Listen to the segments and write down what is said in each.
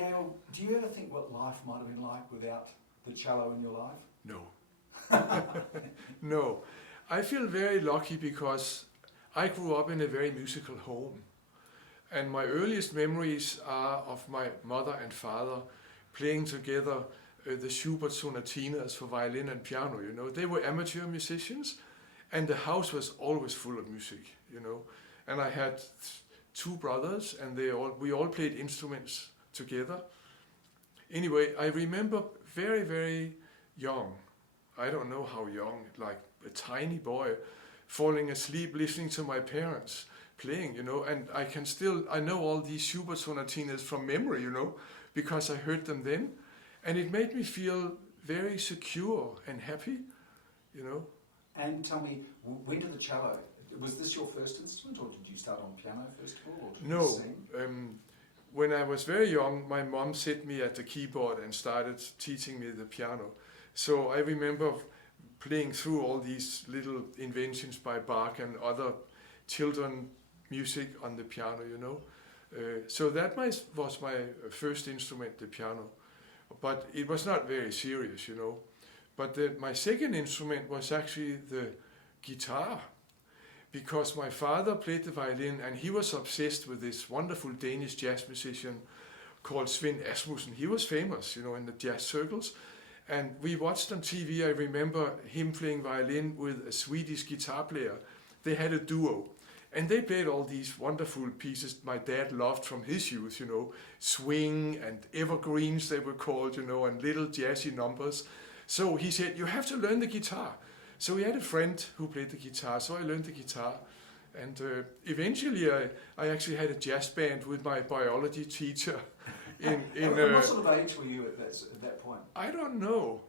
Gail, do you ever think what life might have been like without the cello in your life? No. No. I feel very lucky because I grew up in a very musical home. And my earliest memories are of my mother and father playing together the Schubert sonatinas for violin and piano, you know. They were amateur musicians, and the house was always full of music, you know. And I had two brothers, and we all played instruments together. Anyway, I remember very, very young, I don't know how young, like a tiny boy, falling asleep listening to my parents playing, you know, and I know all these Schubert sonatinas from memory, you know, because I heard them then, and it made me feel very secure and happy, you know. And tell me, when did the cello, was this your first instrument, or did you start on piano first of all, or did you sing? When I was very young, my mom set me at the keyboard and started teaching me the piano. So I remember playing through all these little inventions by Bach and other children music on the piano, you know. So that was my first instrument, the piano. But it was not very serious, you know. But my second instrument was actually the guitar, because my father played the violin and he was obsessed with this wonderful Danish jazz musician called Svend Asmussen. He was famous, you know, in the jazz circles. And we watched on TV, I remember him playing violin with a Swedish guitar player. They had a duo. And they played all these wonderful pieces my dad loved from his youth, you know, swing and evergreens they were called, you know, and little jazzy numbers. So he said, you have to learn the guitar. So he had a friend who played the guitar, so I learned the guitar. And eventually I actually had a jazz band with my biology teacher. What sort of age were you at that point? I don't know.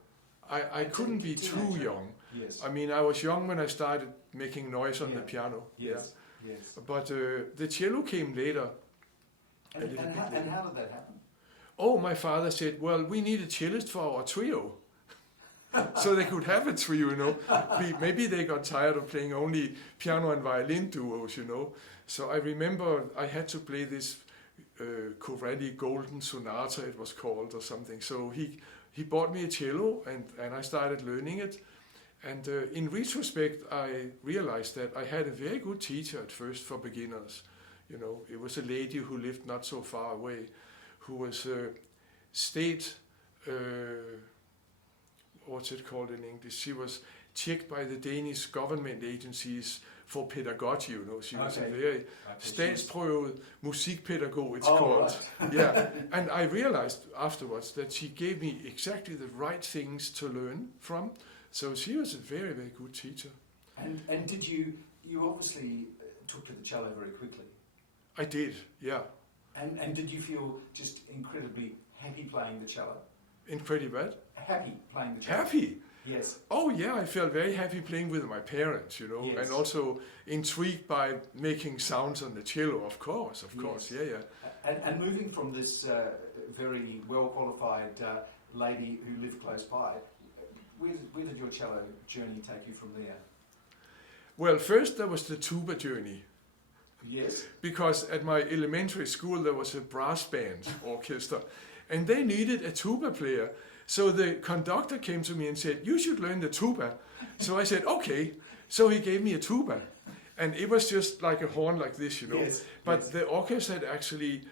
I couldn't be too young. Yes. I mean, I was young when I started making noise on the piano. Yes. Yes. But the cello came later. And how did that happen? Oh, my father said, well, we need a cellist for our trio. So they could have a trio, you know. Maybe they got tired of playing only piano and violin duos, you know. So I remember I had to play this Corelli Golden Sonata, it was called, or something. So he bought me a cello, and I started learning it. And in retrospect, I realized that I had a very good teacher at first for beginners. You know, it was a lady who lived not so far away, who was state, what's it called in English? She was checked by the Danish government agencies for pedagogy, you know. She was a very statsprøvet musikpædagog, it's called. Right. Yeah, and I realized afterwards that she gave me exactly the right things to learn from. So she was a very, very good teacher. And did you obviously took to the cello very quickly? I did, yeah. And did you feel just incredibly happy playing the cello? Incredibly what? Happy playing the cello. Happy? Yes. Oh yeah, I felt very happy playing with my parents, you know, and also intrigued by making sounds on the cello, of course, yeah. And moving from this very well-qualified lady who lived close by, where did your cello journey take you from there? Well, first there was the tuba journey. Yes. Because at my elementary school there was a brass band orchestra, and they needed a tuba player. So the conductor came to me and said, you should learn the tuba. So I said, okay. So he gave me a tuba. And it was just like a horn like this, you know. Yes. But the orchestra had actually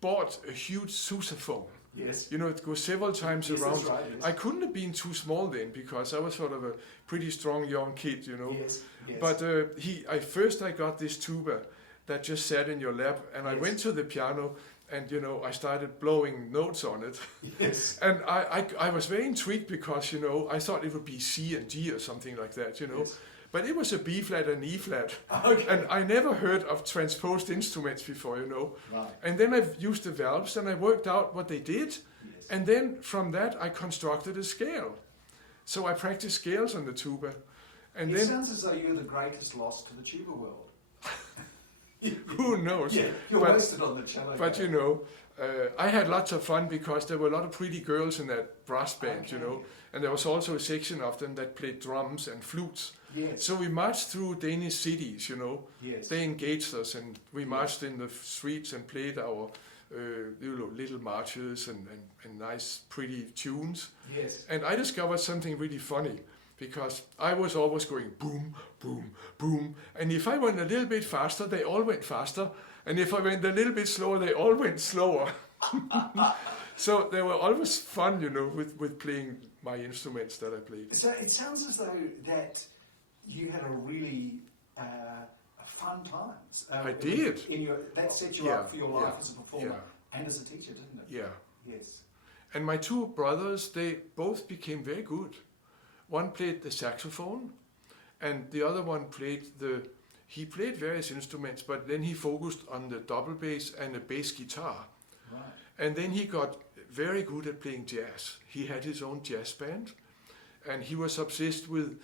bought a huge sousaphone. Yes. You know, it goes several times around. That's right, yes. I couldn't have been too small then because I was sort of a pretty strong young kid, you know. Yes. Yes. But I got this tuba that just sat in your lap, and I went to the piano, and you know, I started blowing notes on it. Yes. And I was very intrigued because, you know, I thought it would be C and G or something like that, you know. Yes. But it was a B flat and E flat. Okay. And I never heard of transposed instruments before, you know. Right. And then I've used the valves and I worked out what they did. Yes. And then from that I constructed a scale. So I practiced scales on the tuba. And it sounds as though you're the greatest loss to the tuba world. Who knows? Yeah, you're wasted on the cello. But you know, I had lots of fun because there were a lot of pretty girls in that brass band, you know. And there was also a section of them that played drums and flutes. Yes. So we marched through Danish cities, you know. Yes. They engaged us and we marched in the streets and played our little marches and nice, pretty tunes. Yes. And I discovered something really funny because I was always going boom, boom, boom. And if I went a little bit faster, they all went faster. And if I went a little bit slower, they all went slower. So they were always fun, with playing my instruments that I played. So it sounds as though that you had a really fun times. I did. That set you up for your life as a performer and as a teacher, didn't it? Yeah. Yes. And my two brothers, they both became very good. One played the saxophone, and the other one played he played various instruments, but then he focused on the double bass and the bass guitar. Right. And then he got very good at playing jazz. He had his own jazz band, and he was obsessed with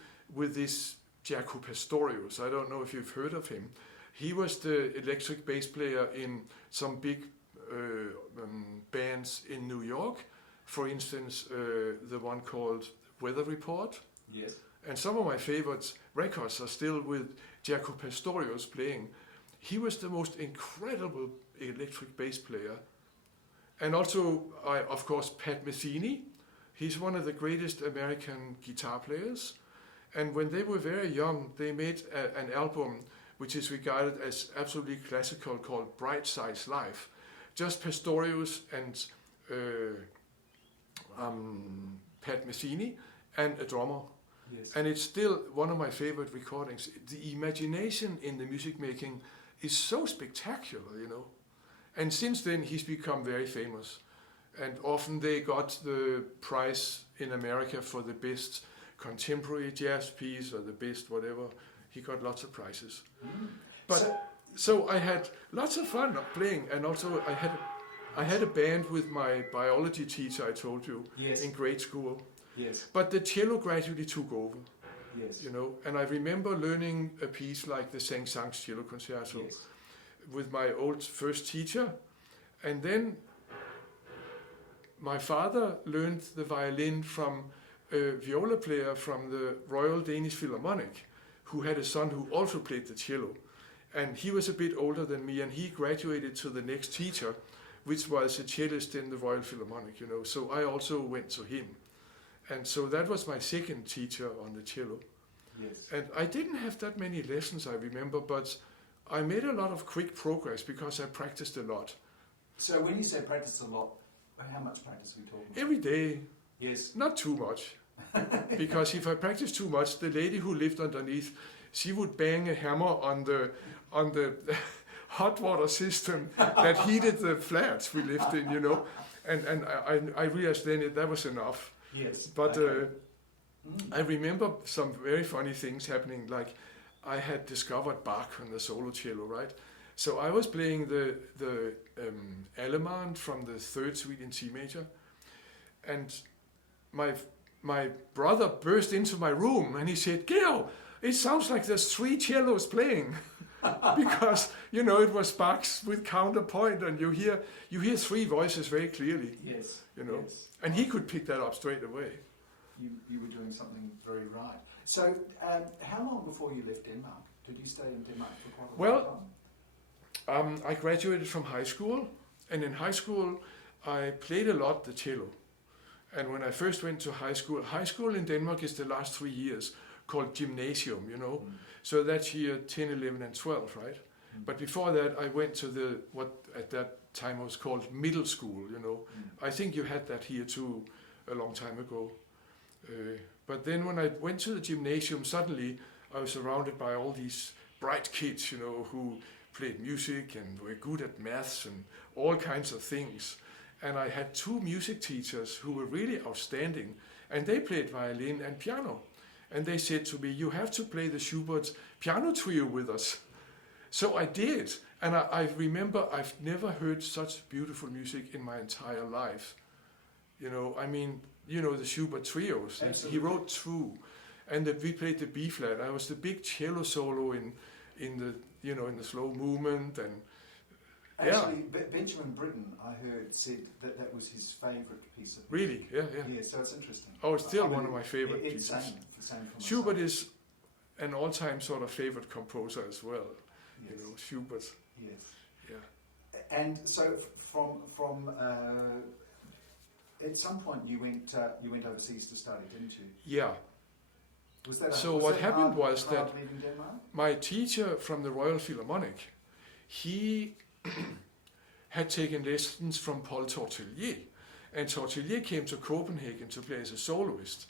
this Georg Pastorius. I don't know if you've heard of him. He was the electric bass player in some big bands in New York. For instance, the one called Weather Report. Yes. And some of my favorite records are still with Georg Pastorius playing. He was the most incredible electric bass player. And also, of course, Pat Metheny. He's one of the greatest American guitar players. And when they were very young, they made an album which is regarded as absolutely classical called Bright Side's Life. Just Pastorius and Pat Metheny and a drummer. Yes. And it's still one of my favorite recordings. The imagination in the music making is so spectacular, And since then, he's become very famous. And often they got the prize in America for the best contemporary jazz piece or the best whatever. He got lots of prizes. But so I had lots of fun playing, and also I had a band with my biology teacher, I told you, yes. in grade school. Yes. But the cello gradually took over. Yes. And I remember learning a piece like the Saint-Saëns cello concerto. Yes. With my old first teacher, and then my father learned the violin from a viola player from the Royal Danish Philharmonic, who had a son who also played the cello, and he was a bit older than me, and he graduated to the next teacher, which was a cellist in the Royal Philharmonic, So I also went to him, and so that was my second teacher on the cello. Yes. And I didn't have that many lessons, I remember, but I made a lot of quick progress because I practiced a lot. So when you say practice a lot, how much practice are we talking about? Every day. Yes. Not too much. Because if I practiced too much, the lady who lived underneath, she would bang a hammer on the hot water system that heated the flats we lived in, And I realized then that was enough. Yes. But I remember some very funny things happening, like I had discovered Bach on the solo cello, right? So I was playing the Allemande from the third suite in C major, and my brother burst into my room and he said, "Georg, it sounds like there's 3 cellos playing," because it was Bach's with counterpoint, and you hear 3 voices very clearly. Yes. Yes. And he could pick that up straight away. You were doing something very right. So, how long before you left Denmark? Did you stay in Denmark for quite a long time? I graduated from high school, and in high school I played a lot the cello. And when I first went to high school in Denmark is the last 3 years, called gymnasium, So that's year 10, 11, and 12, right? But before that, I went to what at that time was called middle school, I think you had that here too a long time ago. But then when I went to the gymnasium, suddenly I was surrounded by all these bright kids, who played music and were good at maths and all kinds of things. And I had 2 music teachers who were really outstanding, and they played violin and piano. And they said to me, "You have to play the Schubert's piano trio with us." So I did. And I remember I've never heard such beautiful music in my entire life. The Schubert trios. Absolutely. He wrote 2. And we played the B flat. I was the big cello solo in the slow movement, and actually, Benjamin Britten, I heard, said that was his favourite piece of music. Really, yeah. Yeah, so it's interesting. Oh, it's still one of my favorite It's pieces. same for Schubert myself. is an all-time sort of favorite composer as well. Yes. Schubert. Yes. Yeah. And so from at some point you went overseas to study, didn't you? Yeah. Was that So what happened was hard that leaving Denmark? my teacher from the Royal Philharmonic, he had taken lessons from Paul Tortelier, and Tortelier came to Copenhagen to play as a soloist.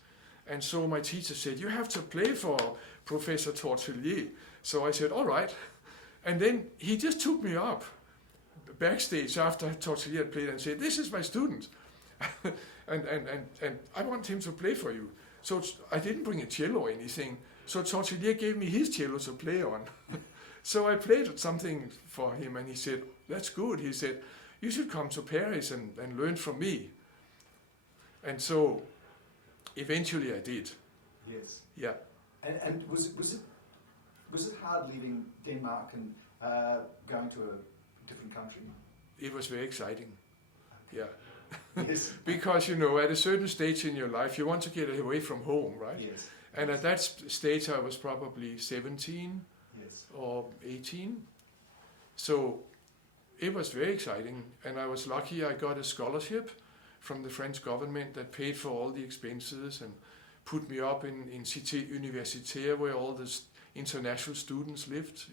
And so my teacher said, "You have to play for Professor Tortelier." So I said, "All right." And then he just took me up backstage after Tortelier had played and said, "This is my student, and I want him to play for you." So I didn't bring a cello or anything. So Tortelier gave me his cello to play on. So I played something for him, and he said, "That's good." He said, "You should come to Paris and learn from me." And so eventually I did. Yes. Yeah. And was it hard leaving Denmark and going to a different country? It was very exciting. Yeah. Yes. Because, at a certain stage in your life, you want to get away from home, right? Yes. And at that stage, I was probably 17 Yes. or 18. So it was very exciting. And I was lucky I got a scholarship from the French government that paid for all the expenses and put me up in Cité Universitaire, where all the international students lived,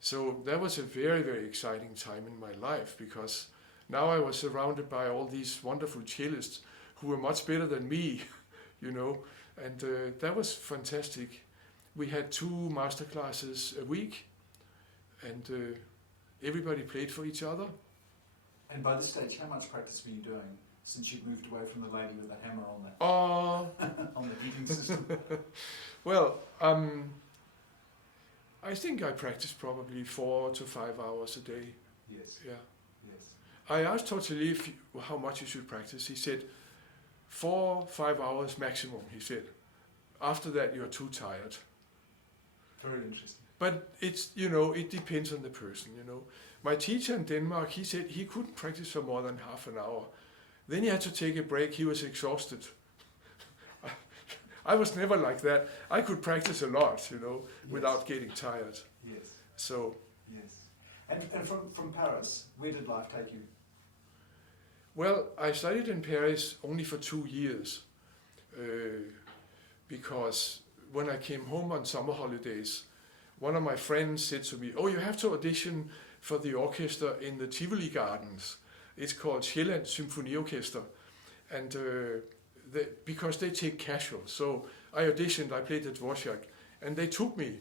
So that was a very, very exciting time in my life, because now I was surrounded by all these wonderful cellists who were much better than me, and that was fantastic. We had 2 masterclasses a week, and everybody played for each other. And by this stage, how much practice were you doing since you'd moved away from the lady with the hammer on the on the beating system? Well, I think I practiced probably 4 to 5 hours a day. Yes. Yeah. Yes. I asked Tortelier how much you should practice. He said 4-5 hours maximum. He said, after that you're too tired. Very interesting. But it's it depends on the person. My teacher in Denmark, he said he couldn't practice for more than half an hour. Then he had to take a break. He was exhausted. I was never like that. I could practice a lot, without getting tired. Yes. So. Yes. And from Paris, where did life take you? Well, I studied in Paris only for 2 years, because when I came home on summer holidays, one of my friends said to me, "Oh, you have to audition for the orchestra in the Tivoli Gardens. It's called Sjælland Symfoniorkester, and because they take casuals." So I auditioned, I played at Dvorak, and they took me.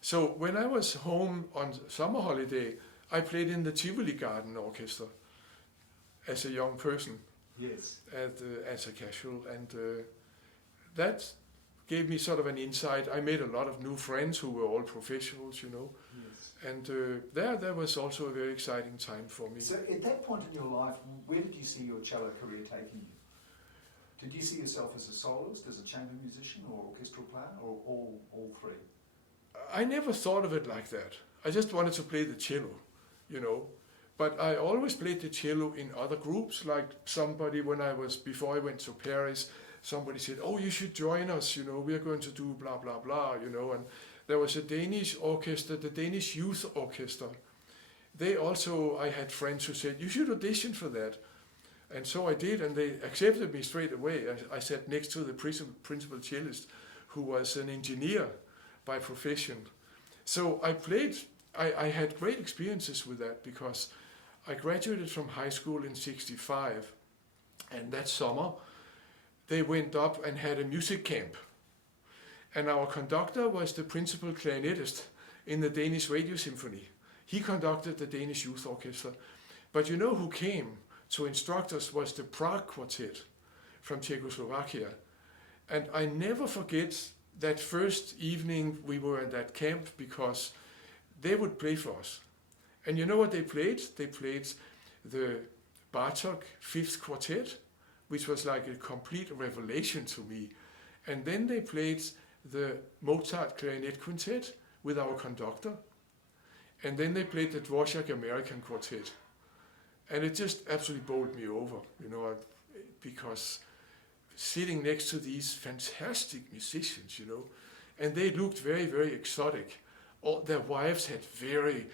So when I was home on summer holiday, I played in the Tivoli Garden Orchestra as a young person. Yes. As a casual, and that gave me sort of an insight. I made a lot of new friends who were all professionals, Yes. and there was also a very exciting time for me. So at that point in your life, where did you see your cello career taking you? Did you see yourself as a soloist, as a chamber musician, or orchestral player, or all three? I never thought of it like that. I just wanted to play the cello, But I always played the cello in other groups, like before I went to Paris, somebody said, "Oh, you should join us, we are going to do blah, blah, blah, and there was a Danish orchestra, the Danish Youth Orchestra. I had friends who said, "You should audition for that." And so I did, and they accepted me straight away. I sat next to the principal cellist, who was an engineer by profession. So I had great experiences with that, because I graduated from high school in '65, and that summer they went up and had a music camp. And our conductor was the principal clarinetist in the Danish Radio Symphony. He conducted the Danish Youth Orchestra. But who came to instruct us was the Prague Quartet from Czechoslovakia. And I never forget that first evening we were at that camp, because they would play for us. And you know what they played? They played the Bartók Fifth Quartet, which was like a complete revelation to me. And then they played the Mozart Clarinet Quintet with our conductor. And then they played the Dvorak American Quartet. And it just absolutely bowled me over, because sitting next to these fantastic musicians, and they looked very, very exotic. All their wives had very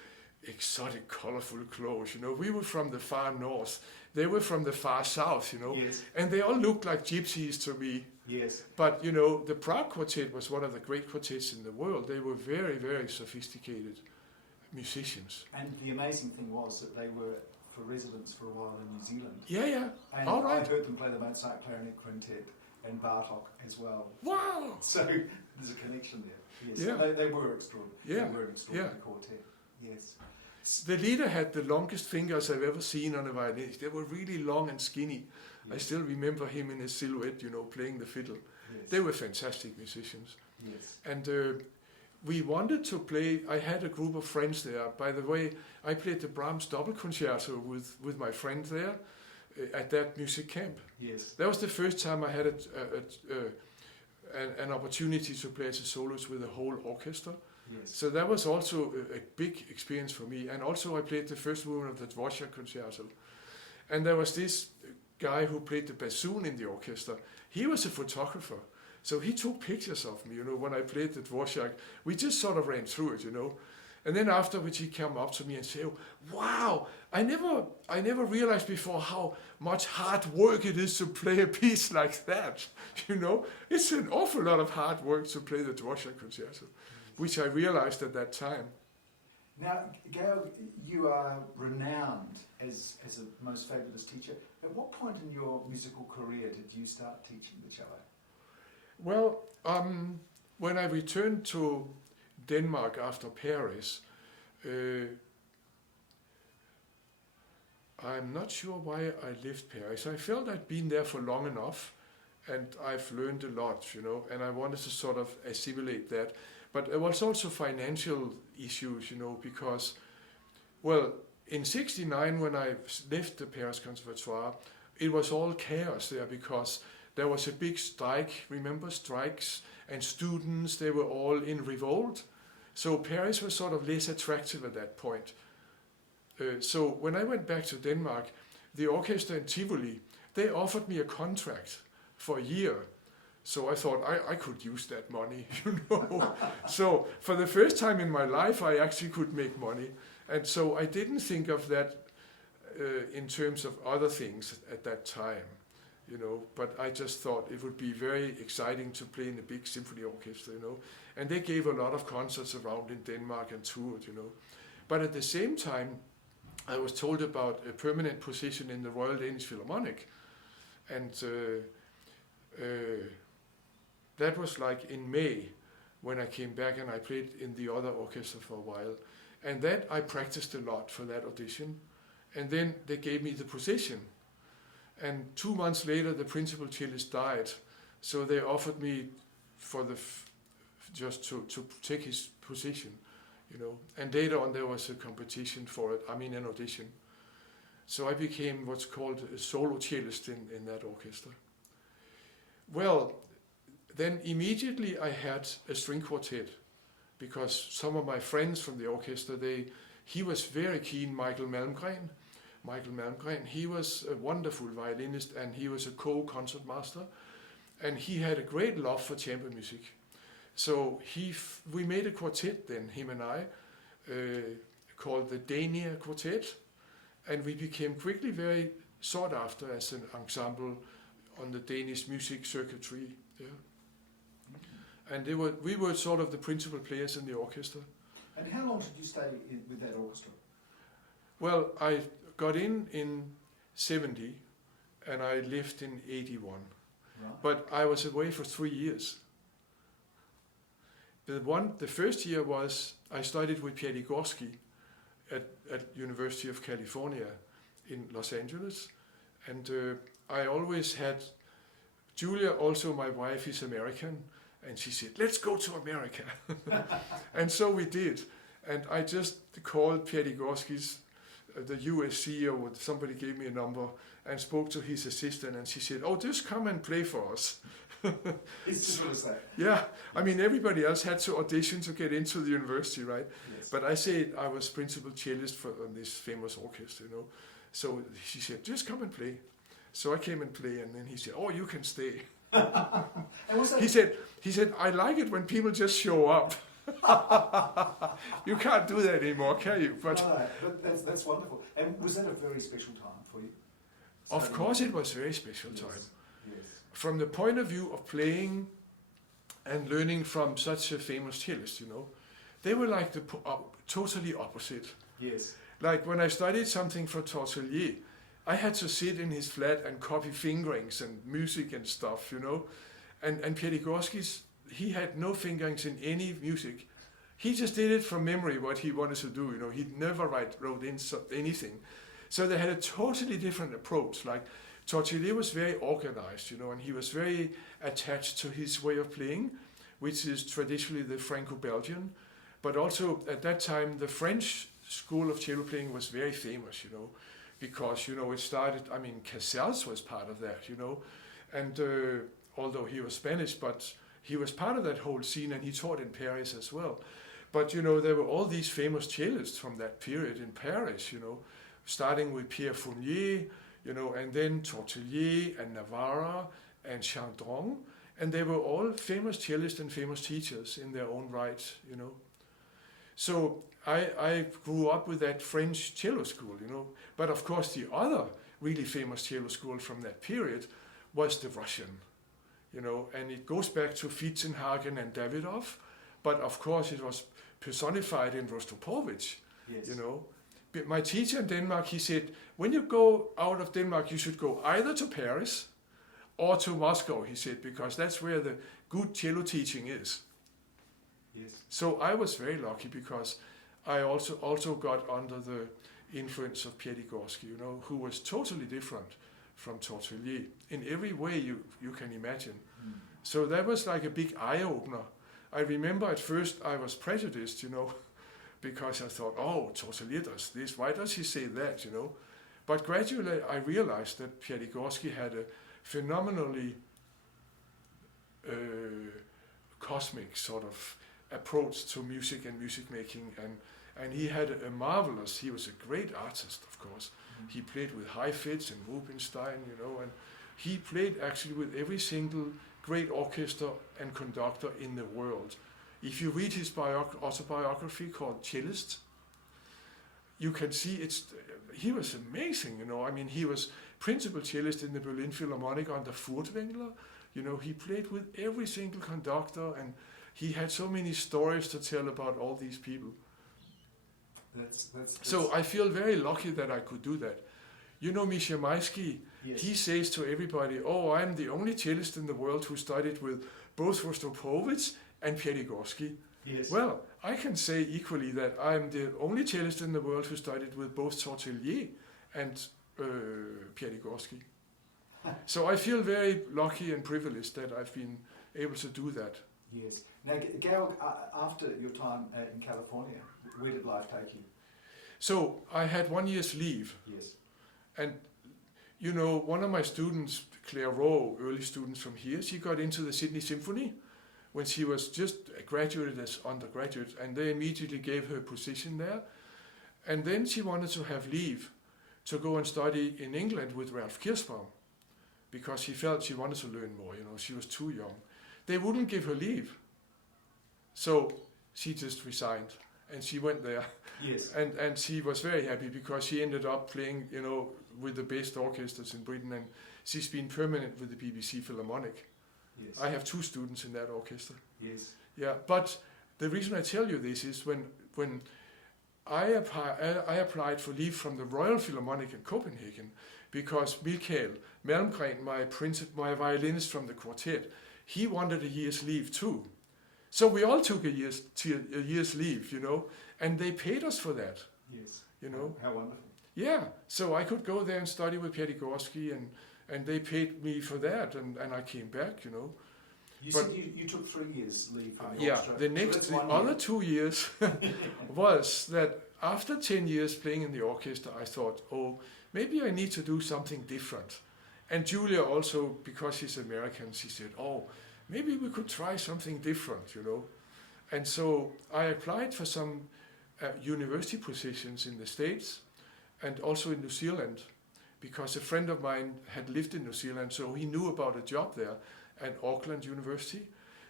exotic, colorful clothes. You know, we were from the far north, they were from the far south. You know, Yes. and they all looked like gypsies to me. Yes. But you know, the Prague Quartet was one of the great quartets in the world. They were very, very sophisticated musicians. And the amazing thing was that they were for residents for a while in New Zealand. Yeah, yeah. And All right. I heard them play the Mozart Clarinet Quintet and Bartok as well. Wow. So there's a connection there. Yes. Yeah. They were extraordinary. Yeah. They were an extraordinary quartet. Yes. The leader had the longest fingers I've ever seen on a violin. They were really long and skinny. I Yes. still remember him in his silhouette, you know, playing the fiddle. Yes. They were fantastic musicians. Yes. And we wanted to play, I had a group of friends there. By the way, I played the Brahms double concerto with my friend there at that music camp. Yes. That was the first time I had an opportunity to play as a soloist with a whole orchestra. Yes. So that was also a big experience for me. And also I played the first movement of the Dvorak concerto. And there was this guy who played the bassoon in the orchestra. He was a photographer. So he took pictures of me, you know, when I played the Dvorak. We just sort of ran through it, you know. And then afterwards he came up to me and said, wow, I never realized before how much hard work it is to play a piece like that. You know, it's an awful lot of hard work to play the Dvorak concerto, which I realized at that time. Now, Georg, you are renowned as a most fabulous teacher. At what point in your musical career did you start teaching the cello? Well, when I returned to Denmark after Paris, I'm not sure why I left Paris. I felt I'd been there for long enough and I've learned a lot, you know, and I wanted to sort of assimilate that. But there was also financial issues, you know, because, well, in '69 when I left the Paris Conservatoire, it was all chaos there because there was a big strike, remember strikes, and students, they were all in revolt. So Paris was sort of less attractive at that point. So when I went back to Denmark, the orchestra in Tivoli, they offered me a contract for a year. So I thought I could use that money, you know. So for the first time in my life, I actually could make money. And so I didn't think of that in terms of other things at that time, you know. But I just thought it would be very exciting to play in a big symphony orchestra, you know. And they gave a lot of concerts around in Denmark and toured, you know. But at the same time, I was told about a permanent position in the Royal Danish Philharmonic. And that was like in May when I came back and I played in the other orchestra for a while. And that I practiced a lot for that audition. And then they gave me the position. And 2 months later, the principal cellist died. So they offered me for just to take his position, you know. And later on there was a competition for it, an audition. So I became what's called a solo cellist in that orchestra. Well, then immediately I had a string quartet because some of my friends from the orchestra, he was very keen, Michael Malmgren, he was a wonderful violinist and he was a co-concertmaster and he had a great love for chamber music. So we made a quartet then, him and I, called the Tenure Quartet, and we became quickly very sought after as an ensemble on the Danish music circuitry. Yeah. And we were sort of the principal players in the orchestra. And how long did you stay with that orchestra? Well, I got in 70 and I left in 81. Right. But I was away for 3 years. The first year was I studied with Piatigorsky at University of California in Los Angeles. And I always had, Julia, also my wife, is American. And she said, let's go to America. And so we did. And I just called Piatigorsky's, the US CEO, somebody gave me a number, and spoke to his assistant. And she said, oh, just come and play for us. It's simple as that. Yeah, everybody else had to audition to get into the university, right? Yes. But I said I was principal cellist for this famous orchestra, you know. So she said, just come and play. So I came and play, and then he said, oh, you can stay. And was that He said, I like it when people just show up. You can't do that anymore, can you? But that's wonderful. And was that a very special time for you? Of course it was a very special time. Yes. From the point of view of playing and learning from such a famous cellist, they were like the totally opposite. Yes. Like when I studied something for Tortelier, I had to sit in his flat and copy fingerings and music and stuff, And Piatigorsky's, he had no fingerings in any music. He just did it from memory, what he wanted to do, He'd never wrote in anything. So they had a totally different approach. Like Tortelier was very organized, and he was very attached to his way of playing, which is traditionally the Franco-Belgian. But also at that time, the French school of cello playing was very famous, because, it started, Casals was part of that, and although he was Spanish, but he was part of that whole scene, and he taught in Paris as well. But, there were all these famous cellists from that period in Paris, starting with Pierre Fournier, and then Tortelier and Navarra and Chandron, and they were all famous cellists and famous teachers in their own right, So I grew up with that French cello school, but of course the other really famous cello school from that period was the Russian, and it goes back to Fitzenhagen and Davidov, but of course it was personified in Rostropovich, Yes. But my teacher in Denmark, he said, when you go out of Denmark, you should go either to Paris or to Moscow, he said, because that's where the good cello teaching is. Yes. So I was very lucky because I also got under the influence of Piatigorsky, who was totally different from Tortelier in every way you can imagine. Mm. So that was like a big eye-opener. I remember at first I was prejudiced, because I thought, oh, Tortelier does this, why does he say that, But gradually I realized that Piatigorsky had a phenomenally cosmic sort of approach to music and music making, and he had he was a great artist, of course. Mm. He played with Heifetz and Rubinstein, and he played actually with every single great orchestra and conductor in the world. If you read his autobiography called Cellist, you can see he was amazing, he was principal cellist in the Berlin Philharmonic under Furtwängler. He played with every single conductor, and he had so many stories to tell about all these people. So I feel very lucky that I could do that. Misha Maisky, Yes. he says to everybody, oh, I'm the only cellist in the world who studied with both Rostropovich and Piatigorsky. Yes. Well, I can say equally that I'm the only cellist in the world who studied with both Tortelier and Piatigorsky. So I feel very lucky and privileged that I've been able to do that. Yes. Now, Georg, after your time in California, where did life take you? So I had 1 year's leave. Yes. And, one of my students, Claire Rowe, early students from here, she got into the Sydney Symphony when she was just graduated as undergraduate, and they immediately gave her a position there. And then she wanted to have leave to go and study in England with Ralph Kirschbaum, because she felt she wanted to learn more, she was too young. They wouldn't give her leave. So she just resigned, and she went there. Yes. And she was very happy because she ended up playing, with the best orchestras in Britain, and she's been permanent with the BBC Philharmonic. Yes. I have 2 students in that orchestra. Yes. Yeah, but the reason I tell you this is when I applied for leave from the Royal Philharmonic in Copenhagen, because Michael Malmgren, my violinist from the quartet, he wanted a year's leave too. So we all took a year's leave, and they paid us for that. Yes. How wonderful. Yeah, so I could go there and study with Piatigorsky, and they paid me for that, and I came back, You said you took 3 years leave from the yeah, orchestra. the other 2 years was that after 10 years playing in the orchestra, I thought, oh, maybe I need to do something different. And Julia also, because she's American, she said, oh, maybe we could try something different, And so I applied for some university positions in the States and also in New Zealand, because a friend of mine had lived in New Zealand, so he knew about a job there at Auckland University.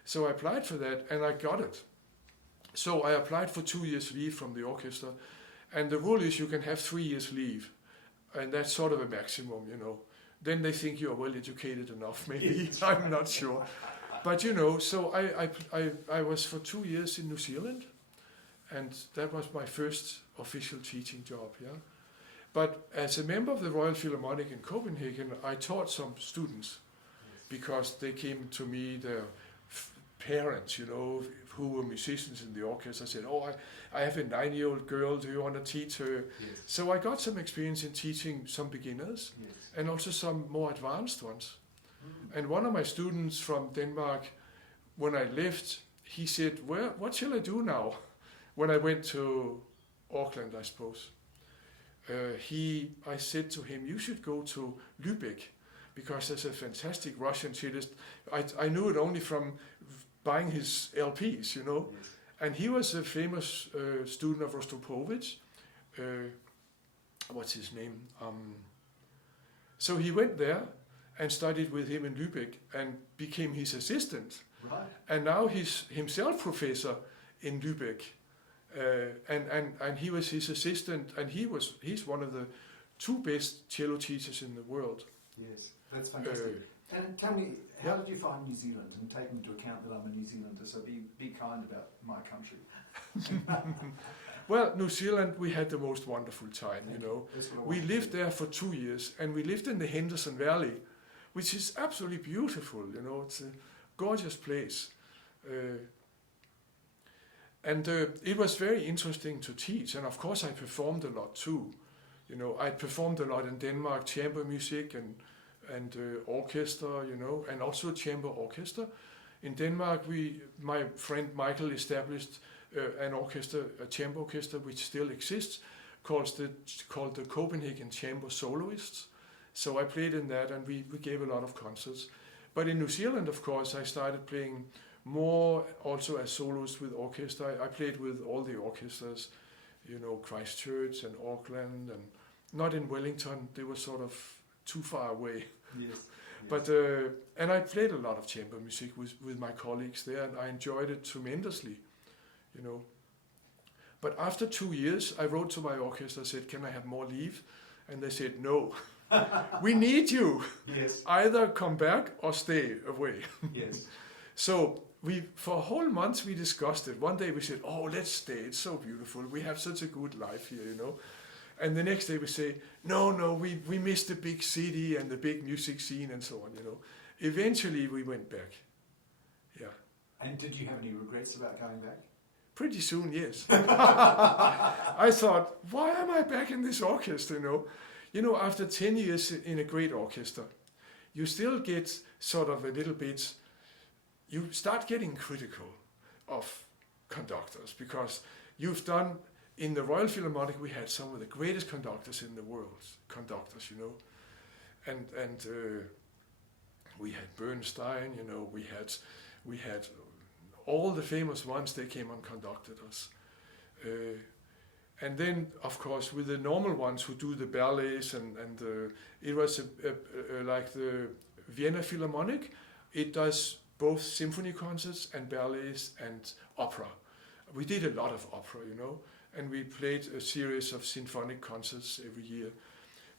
So I applied for that and I got it. So I applied for 2 years leave from the orchestra, and the rule is you can have 3 years leave, and that's sort of a maximum, you know. Then they think you are well educated enough, maybe. I'm not sure. But you know, so I was for 2 years in New Zealand, and that was my first official teaching job, yeah. But as a member of the Royal Philharmonic in Copenhagen, I taught some students because they came to me, their parents, you know, who were musicians in the orchestra, said, oh, I have a 9-year-old girl, do you want to teach her? Yes. So I got some experience in teaching some beginners and also some more advanced ones. And one of my students from Denmark, when I left, he said, what shall I do now? When I went to Auckland, I suppose. I said to him, you should go to Lübeck, because there's a fantastic Russian cellist. I knew it only from buying his LPs, you know. Yes. And he was a famous student of Rostropovich. What's his name? So he went there and studied with him in Lübeck and became his assistant. Right. And now he's himself professor in Lübeck. And he was his assistant, and he's one of the 2 best cello teachers in the world. Yes, that's fantastic. And tell me, how did you find New Zealand? And take into account that I'm a New Zealander, so be kind about my country. Well, New Zealand, we had the most wonderful time, you know. We lived there for 2 years, and we lived in the Henderson Valley, which is absolutely beautiful, you know. It's a gorgeous place. And it was very interesting to teach, and of course I performed a lot too. You know, I performed a lot in Denmark, chamber music and orchestra, you know, and also chamber orchestra. In Denmark, my friend Michael established an orchestra, a chamber orchestra, which still exists, called the Copenhagen Chamber Soloists. So I played in that, and we gave a lot of concerts. But in New Zealand, of course, I started playing more also as solos with orchestra. I played with all the orchestras, you know, Christchurch and Auckland, and not in Wellington. They were sort of too far away. Yes. But and I played a lot of chamber music with my colleagues there, and I enjoyed it tremendously, you know. But after 2 years, I wrote to my orchestra, said, "Can I have more leave?" And they said, "No, we need you. Yes. Either come back or stay away." Yes. So for a whole month we discussed it. One day we said, "Oh, let's stay. It's so beautiful. We have such a good life here, you know." And the next day we say, no, we missed the big city and the big music scene and so on, you know. Eventually we went back. Yeah. And did you have any regrets about going back? Pretty soon, yes. I thought, why am I back in this orchestra, you know? You know, after 10 years in a great orchestra, you still get sort of a little bit, you start getting critical of conductors, because you've done. In the Royal Philharmonic, we had some of the greatest conductors in the world, you know, and we had Bernstein, you know, we had all the famous ones. They came and conducted us, and then of course with the normal ones who do the ballets and it was like the Vienna Philharmonic. It does both symphony concerts and ballets and opera. We did a lot of opera, you know. And we played a series of symphonic concerts every year.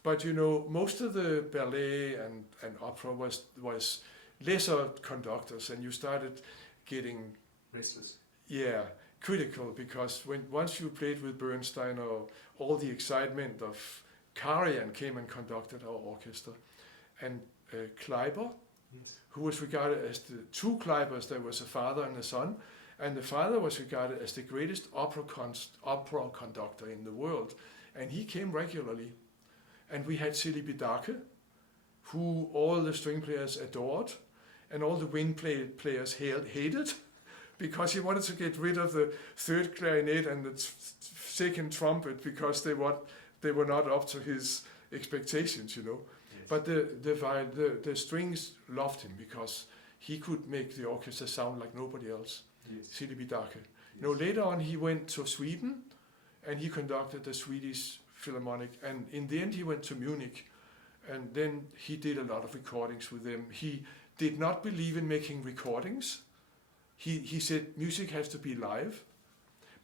But you know, most of the ballet and opera was lesser conductors, and you started getting restless. Yeah, critical, because once you played with Bernstein, or all the excitement of Karajan came and conducted our orchestra, and Kleiber, yes, who was regarded as the 2 Kleibers. There was a father and a son. And the father was regarded as the greatest opera conductor in the world. And he came regularly. And we had Celibidache, who all the string players adored, and all the wind players hated, because he wanted to get rid of the 3rd clarinet and the 2nd trumpet, because they were not up to his expectations, you know. Yes. But the strings loved him, because he could make the orchestra sound like nobody else. Yes. Celibidache. Yes. You know, later on he went to Sweden, and he conducted the Swedish Philharmonic, and in the end he went to Munich, and then he did a lot of recordings with them. He did not believe in making recordings. He said music has to be live,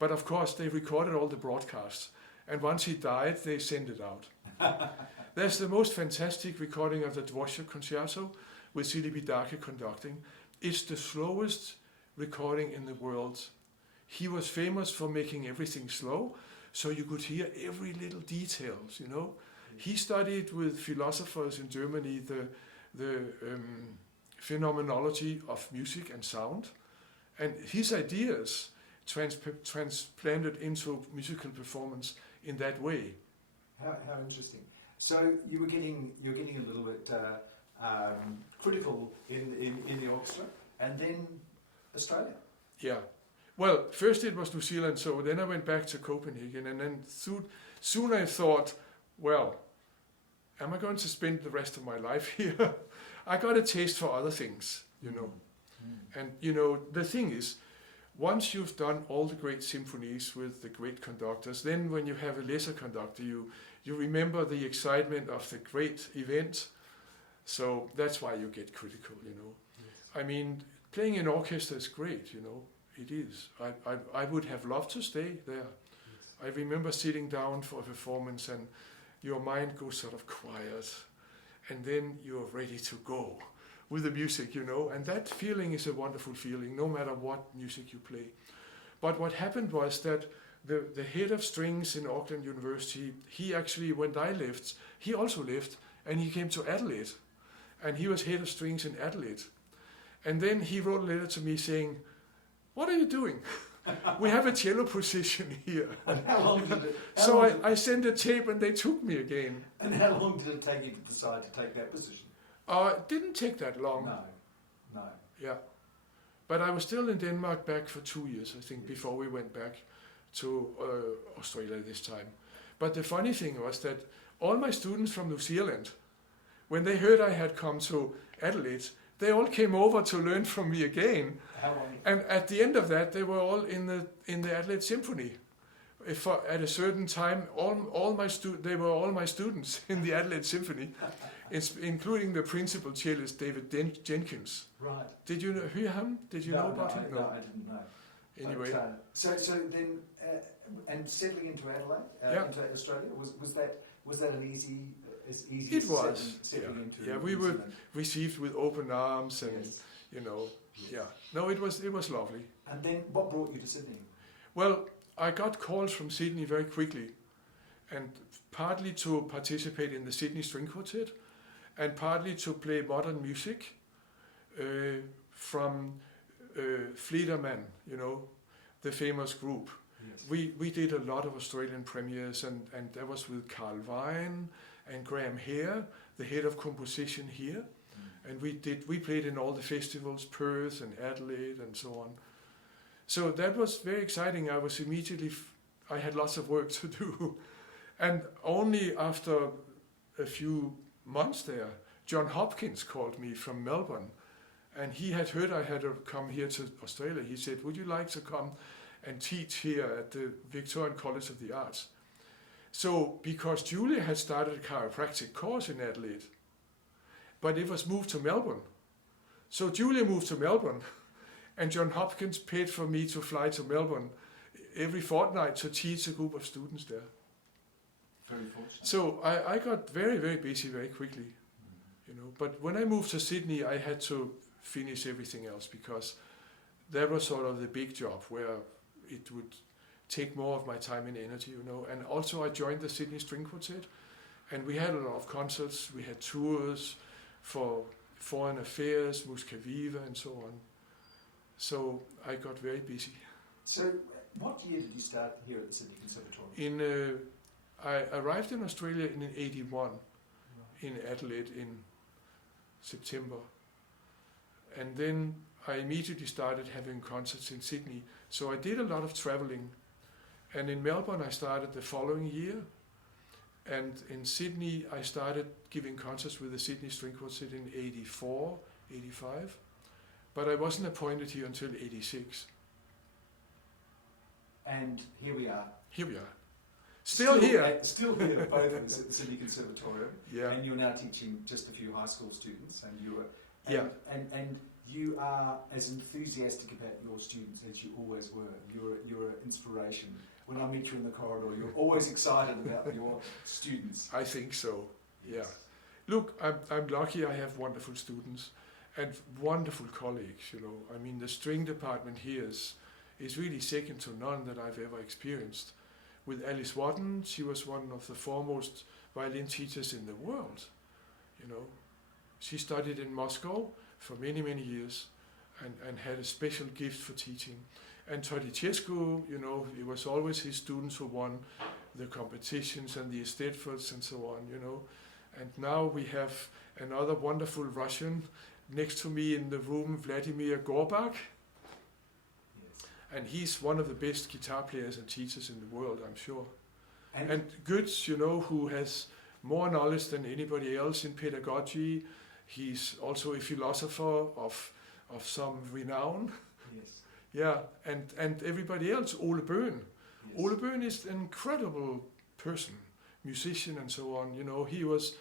But of course, they recorded all the broadcasts. And once he died, they sent it out. There's the most fantastic recording of the Dvorak Concerto with Sidi Bidaki conducting. It's the slowest recording in the world. He was famous for making everything slow, so you could hear every little details, you know. He studied with philosophers in Germany the phenomenology of music and sound, and his ideas transplanted into musical performance in that way. How interesting. So you're getting a little bit critical in the orchestra, and then Australia. Yeah. Well, first it was New Zealand, so then I went back to Copenhagen, and then soon I thought, well, am I going to spend the rest of my life here? I got a taste for other things, you know. And, you know, the thing is, once you've done all the great symphonies with the great conductors, then when you have a lesser conductor, you remember the excitement of the great event. So that's why you get critical, you know. Yes. I mean, playing in orchestra is great, you know. It is. I would have loved to stay there. Yes. I remember sitting down for a performance and your mind goes sort of quiet and then you're ready to go with the music, you know. And that feeling is a wonderful feeling, no matter what music you play. But what happened was that the head of strings in Auckland University, he actually, when I left, he also left and he came to Adelaide. And he was head of strings in Adelaide. And then he wrote a letter to me saying, "What are you doing? We have a cello position here." And how long did it? So I sent a tape and they took me again. And how long did it take you to decide to take that position? It didn't take that long. No. Yeah. But I was still in Denmark back for 2 years, I think, before we went back to Australia this time. But the funny thing was that all my students from New Zealand, when they heard I had come to Adelaide, they all came over to learn from me again. How long? And at the end of that, they were all in the Adelaide Symphony. At a certain time, they were all my students in the Adelaide Symphony, including the principal cellist David Jenkins. Right. Did you hear him? Did you know about him? No, I didn't know. Anyway. But, so then, and settling into Adelaide, into Australia, was that an easy? As easy it was. Settling into yeah, we were received with open arms, and you know, No, it was lovely. And then, what brought you to Sydney? Well, I got calls from Sydney very quickly, and partly to participate in the Sydney String Quartet, and partly to play modern music from Fleeterman, you know, the famous group. Yes. We did a lot of Australian premieres, and that was with Carl Vine and Graham Hare, the head of composition here. And we played in all the festivals, Perth and Adelaide and so on. So that was very exciting. I had lots of work to do. And only after a few months there, John Hopkins called me from Melbourne. And he had heard I had come here to Australia. He said, "Would you like to come and teach here at the Victorian College of the Arts?" So, because Julia had started a chiropractic course in Adelaide, but it was moved to Melbourne. So Julia moved to Melbourne, and John Hopkins paid for me to fly to Melbourne every fortnight to teach a group of students there. Very fortunate. So I got very, very busy very quickly, you know. But when I moved to Sydney, I had to finish everything else, because that was sort of the big job where it would take more of my time and energy, you know. And also I joined the Sydney String Quartet, and we had a lot of concerts. We had tours for Foreign Affairs, Muscaviva, and so on. So I got very busy. So what year did you start here at the Sydney Conservatorium? I arrived in Australia in 81, in Adelaide in September. And then I immediately started having concerts in Sydney. So I did a lot of traveling. And in Melbourne I started the following year. And in Sydney I started giving concerts with the Sydney String Quartet in 84, 85. But I wasn't appointed here until 86. And here we are. Here we are. Still here. Still here, both of us at the Sydney Conservatorium. Yeah. And you're now teaching just a few high school students, and you were. And You are as enthusiastic about your students as you always were. You're an inspiration. When I meet you in the corridor, you're always excited about your students. I think so, Yes. yeah. Look, I'm lucky I have wonderful students and wonderful colleagues, you know. I mean, the string department here is really second to none that I've ever experienced. With Alice Wadden, she was one of the foremost violin teachers in the world, you know. She studied in Moscow for many, many years and had a special gift for teaching. And Piatigorsky, you know, it was always his students who won the competitions and the estetfords and so on, you know. And now we have another wonderful Russian next to me in the room, Vladimir Gorbach. Yes. And he's one of the best guitar players and teachers in the world, I'm sure. And, And Götz, you know, who has more knowledge than anybody else in pedagogy. He's also a philosopher of some renown. yes. Yeah, and everybody else, Ole Bøhn. Yes. Ole Bøhn is an incredible person, musician and so on. You know, he was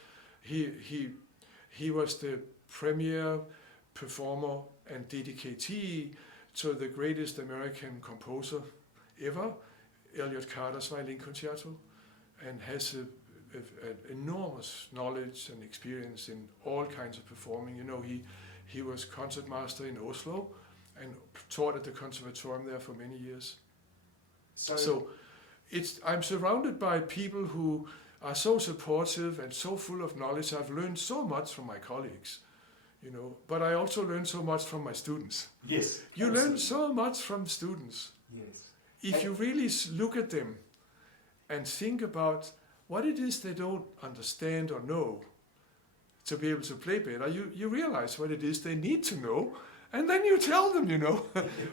the premier performer and dedicatee to the greatest American composer ever, Elliott Carter's violin concerto, and has an enormous knowledge and experience in all kinds of performing. You know, he was concertmaster in Oslo and taught at the conservatorium there for many years. So I'm surrounded by people who are so supportive and so full of knowledge. I've learned so much from my colleagues, you know, but I also learn so much from my students. Yes. You absolutely. learn so much from students. Yes. If you really look at them and think about what it is they don't understand or know to be able to play better, you realize what it is they need to know, and then you tell them, you know,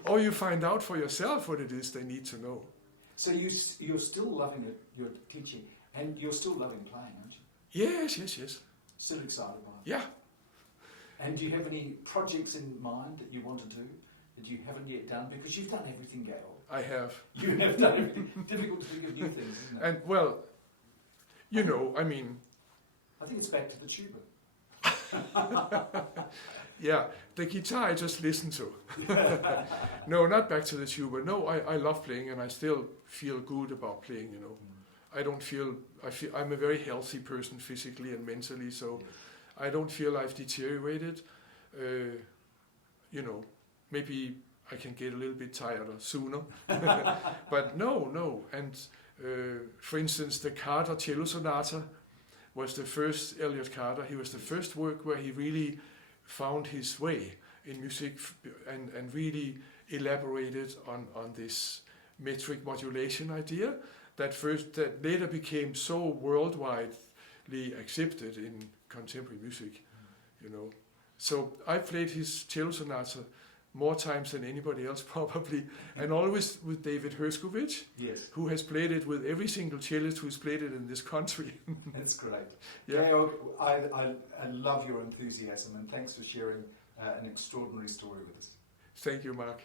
or you find out for yourself what it is they need to know. So you're still loving it, your teaching, and you're still loving playing, aren't you? Yes. Still excited by it. Yeah. And do you have any projects in mind that you want to do that you haven't yet done? Because you've done everything, Gail. I have. You have done everything. Difficult to think of new things, isn't it? And well, you know, I mean, I think it's back to the tuba. yeah, the guitar I just listen to. No, not back to the tuba. No, I love playing and I still feel good about playing, you know. I'm a very healthy person physically and mentally, so I don't feel I've deteriorated. You know, maybe I can get a little bit tired sooner. But no. And for instance, the Carter Cello Sonata was the first Elliott Carter. He was the first work where he really found his way in music and really elaborated on this metric modulation idea that later became so worldwidely accepted in contemporary music, you know. So I played his cello sonata more times than anybody else probably, and always with David Herskovich, Yes. who has played it with every single cellist who's played it in this country. That's great. Yeah. Georg, I love your enthusiasm, and thanks for sharing an extraordinary story with us. Thank you, Mark.